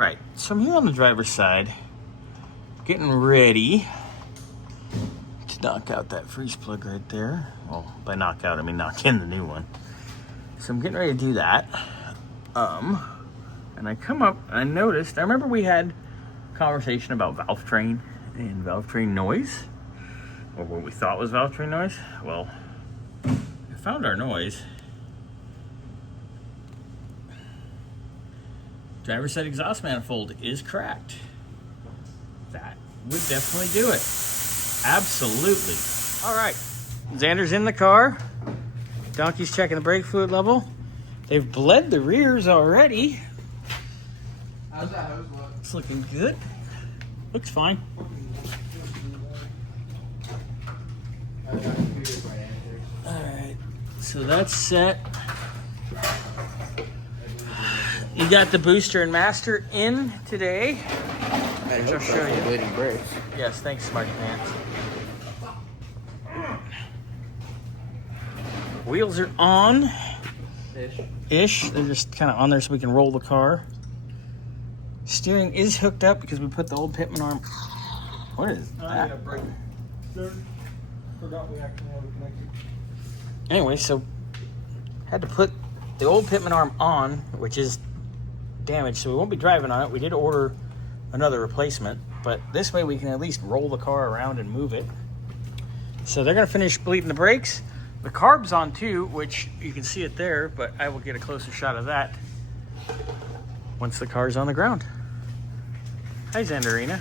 Right, so I'm here on the driver's side, getting ready to knock out that freeze plug right there. Well, by knock out, I mean knock in the new one. So I'm getting ready to do that. And I come up, I noticed, I remember we had a conversation about valve train and valve train noise, or what we thought was valve train noise. Well, I found our noise. Driver side exhaust manifold is cracked. That would definitely do it. Absolutely. All right, Xander's in the car. Donkey's checking the brake fluid level. They've bled the rears already. How's that hose look? It's looking good. Looks fine. All right, so that's set. You got the booster and master in today. I'll show you. Bleeding brakes. Yes, thanks, Smarty Pants. Wheels are on. Ish. They're just kind of on there so we can roll the car. Steering is hooked up because we put the old Pitman arm. What is that? Forgot we actually have it connected. Anyway, so had to put the old Pitman arm on, which is damaged, so we won't be driving on it. We did order another replacement, but this way we can at least roll the car around and move it. So they're going to finish bleeding the brakes. The carb's on too, which you can see it there, but I will get a closer shot of that once the car's on the ground. Hi, Xanderina.